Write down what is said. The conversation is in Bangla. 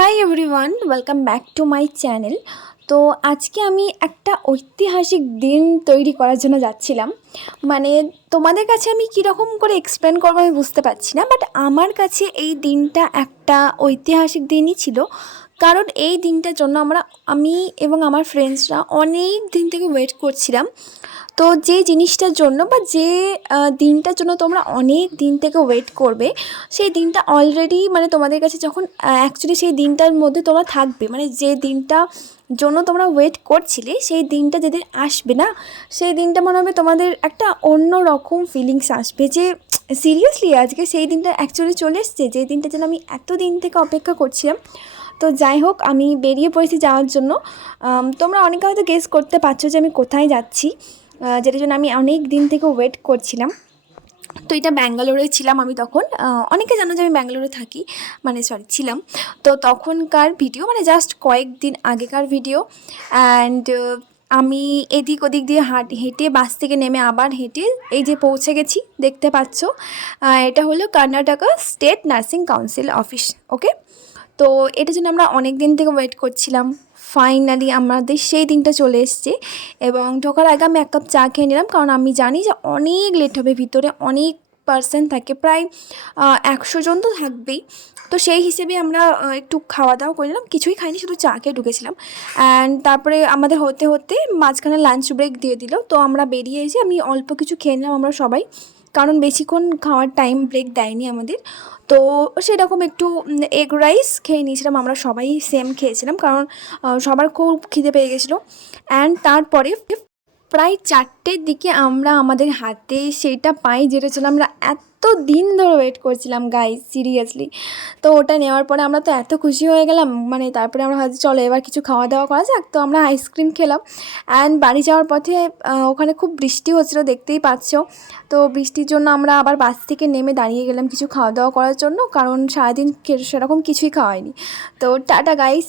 Hi everyone, welcome back to my channel. তো আজকে আমি একটা ঐতিহাসিক দিন তৈরি করার জন্য যাচ্ছিলাম। মানে তোমাদের কাছে আমি কীরকম করে এক্সপ্লেন করবো আমি বুঝতে পারছি না, বাট আমার কাছে এই দিনটা একটা ঐতিহাসিক দিনই ছিল। কারণ এই দিনটার জন্য আমি এবং আমার ফ্রেন্ডসরা অনেক দিন থেকে ওয়েট করছিলাম। তো যে জিনিসটার জন্য বা যে দিনটার জন্য তোমরা অনেক দিন থেকে ওয়েট করবে, সেই দিনটা অলরেডি মানে তোমাদের কাছে যখন অ্যাকচুয়ালি সেই দিনটার মধ্যে তোমরা থাকবে, মানে যে দিনটা জন্য তোমরা ওয়েট করছিলে সেই দিনটা যেদিন আসবে না, সেই দিনটা মনে হবে তোমাদের একটা অন্য রকম ফিলিংস আসবে যে সিরিয়াসলি আজকে সেই দিনটা অ্যাকচুয়ালি চলে এসছে, যে দিনটার জন্য আমি এত দিন থেকে অপেক্ষা করছিলাম। তো যাই হোক, আমি বেরিয়ে পড়েছি যাওয়ার জন্য। তোমরা অনেকে হয়তো গেস করতে পারছো যে আমি কোথায় যাচ্ছি, যেটার জন্য আমি অনেক দিন থেকে ওয়েট করছিলাম। তো এটা ব্যাঙ্গালোরে ছিলাম আমি তখন। অনেকে জানো যে আমি ব্যাঙ্গালোরে থাকি, মানে ছিলাম। তো তখনকার ভিডিও, মানে জাস্ট কয়েকদিন আগেকার ভিডিও। অ্যান্ড আমি এদিক ওদিক দিয়ে হেঁটে বাস থেকে নেমে আবার হেঁটে এই যে পৌঁছে গেছি, দেখতে পাচ্ছ। এটা হলো Karnataka state nursing council office. Okay, তো এটার জন্য আমরা অনেক দিন থেকে ওয়েট করছিলাম। ফাইনালি আমাদের সেই দিনটা চলে এসছে এবং ঢোকার আগে আমি এক কাপ চা খেয়ে নিলাম, কারণ আমি জানি যে অনেক লেট হবে, ভিতরে অনেক পার্সন থাকে, প্রায় 100 জন তো থাকবেই। তো সেই হিসেবে আমরা একটু খাওয়া দাওয়া করে নিলাম, কিছুই খাইনি, শুধু চা খেয়ে ঢুকেছিলাম। অ্যান্ড তারপরে আমাদের হতে হতে মাঝখানে লাঞ্চ ব্রেক দিয়ে দিল, তো আমরা বেরিয়ে এসে আমি অল্প কিছু খেয়ে নিলাম আমরা সবাই, কারণ বেশিক্ষণ খাওয়ার টাইম ব্রেক দেয়নি আমাদের। তো সেরকম একটু এগ রাইস খেয়ে নিয়েছিলাম, আমরা সবাই সেম খেয়েছিলাম, কারণ সবার খুব খিদে পেয়ে গেছিলো। অ্যান্ড তারপরে প্রায় 4টের দিকে আমরা আমাদের হাতে সেইটা পাই, যেটা ছিল আমরা এত দিন ধরে ওয়েট করছিলাম গাইস, সিরিয়াসলি। তো ওটা নেওয়ার পরে আমরা তো এত খুশি হয়ে গেলাম, মানে তারপরে আমরা ভাবছি চলো এবার কিছু খাওয়া দাওয়া করা যাক। তো আমরা আইসক্রিম খেলাম। অ্যান্ড বাড়ি যাওয়ার পথে ওখানে খুব বৃষ্টি হচ্ছিলো, দেখতেই পাচ্ছ। তো বৃষ্টির জন্য আমরা আবার বাস থেকে নেমে দাঁড়িয়ে গেলাম কিছু খাওয়া দাওয়া করার জন্য, কারণ সারাদিন সেরকম কিছুই খাওয়া হয়নি। তো টাটা গাইস,